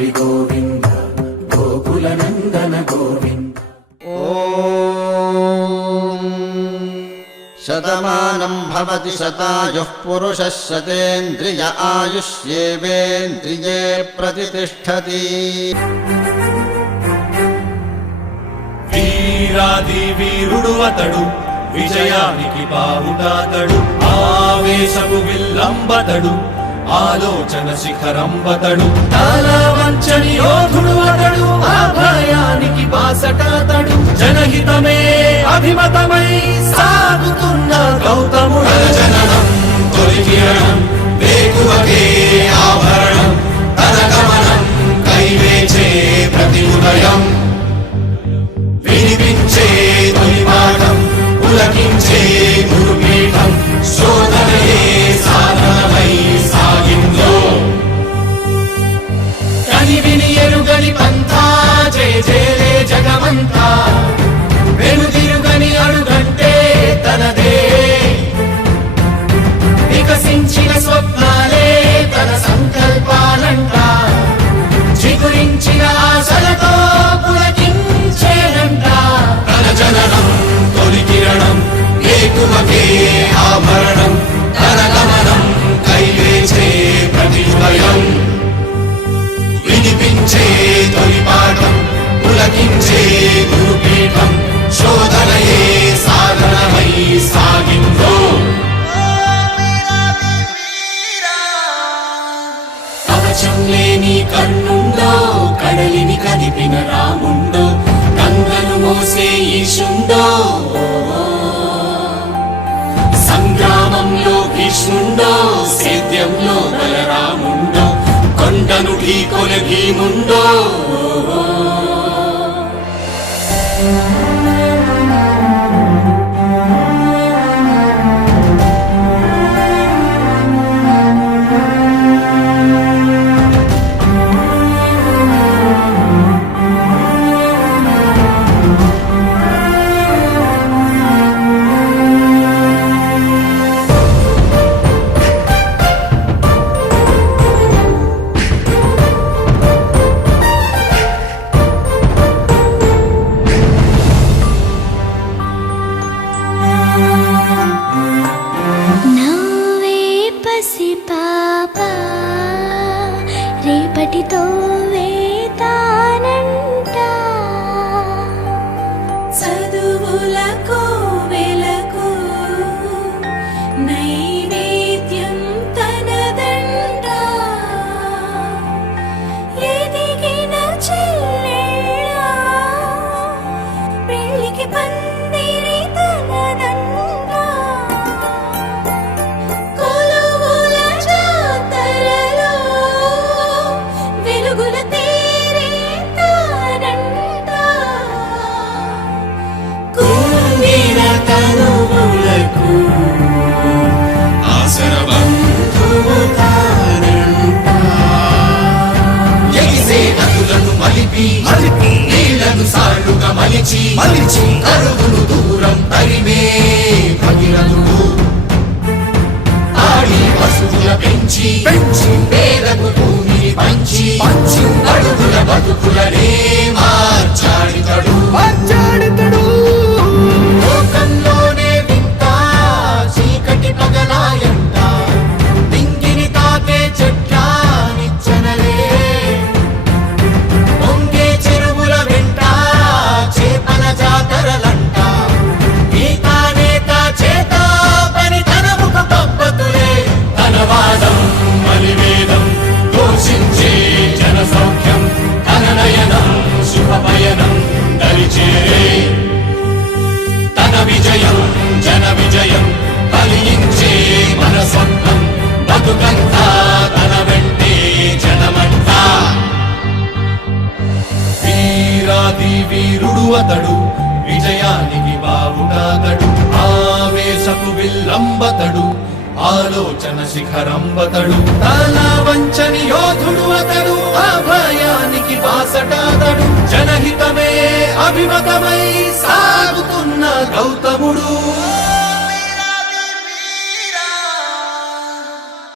హరి గోవింద గోకుల నందన గోవింద. శతమానం భవతి శతాయుః పురుషः శతేంద్రియ ఆయుష్యేవేంద్రియే ప్రతిష్ఠతి. వీరాది వీరుడు అతడు, విజయానికి బావుటాతడు, ఆవేశపు విల్లంబతడు, ఆలోచన శిఖరంబతడు, తాళవంచని యోధుడు అతడు, అభయానికి బాసటాతడు, జనహితమే అభిమతమై సాగుతున్న గౌతముడు. జననం తొలి కిరణం వేకువకే ఆభరణం, తన గమనం కైవేచే ప్రతి ఉదయం, వినిపించే తొలి పాఠం పులకించే గురుపీఠం, శోధనయే సాధనమై సాగిందో. కని విని ఎరుగని పంథా జయ జయలే జగమంతా, వెనుదిరుగని అడుగంటే తనదే, వికసించిన స్వప్నాలే తన సంకల్పాలంట, చిగురించిన ఆశలతో పులకించేనంట. తన జననం తొలి కిరణం వేకువకే ఆభరణం, తన గమనం కైవేచే ప్రతి ఉదయం, వినిపించే తొలి పాఠం పులకించే గురుపీఠం, శోధనయే సాధనమై సాగిందో. కవచం లేని కన్నుండో, కడలిని కదిపిన రాముండో, గంగను మోసే ఈశుండో, సంగ్రామంలో భీష్ముండో, సేద్యంలో బలరాముండో, కొండను ఢీకొనే భీముండో. రేపటితో వేతానంట, చదువులకు వెలకు నైవేద్యం తనదంట, ఎదిగిన చెల్లెళ్ళ పెళ్ళికి పందిరి తనదంట, కొలువుల జాతరలో వెలుగుల తేరే తానంట, కుంగిన తనువులకు ఆసర బంధువు తానంట. ఎగిసే నదులను మలిపి నీళ్లను సాళ్లుగా మలిచి కరువును దూరం తరిమే భగీరథుడు, ఆడి పశువుల పెంచి పేదకు భూమిని పంచి అడుగుల బతుకులనే మార్చాడితడు. లోకంలోనే వింత చీకటి పగలాయంట, దింగిని తాకే చెట్ల నిచ్చెనలే, పొంగే చెరువుల వెంట చేపల జాతరలంట, గీతానేత చేత పని తన ముఖ పబ్బతులే, తన వాదం మలివేదం ఘోషించే జన సౌఖ్యం, తన నయనం శుభపయనం దరిచేరే, తన విజయం జన విజయం కలిగించే మన స్వప్నం, బతుకంతా తన వెంటే జనమంతా. వీరాది వీరుడు అతడు, విజయానికి బావుటాతడు, ఆవేశపు విల్లంబతడు, ఆలోచన శిఖరంబతడు, తాళవంచని యోధుడు అతడు, అభయానికి బాసటాతడు, జనహితమే అభిమతమై సాగుతున్న గౌతముడు.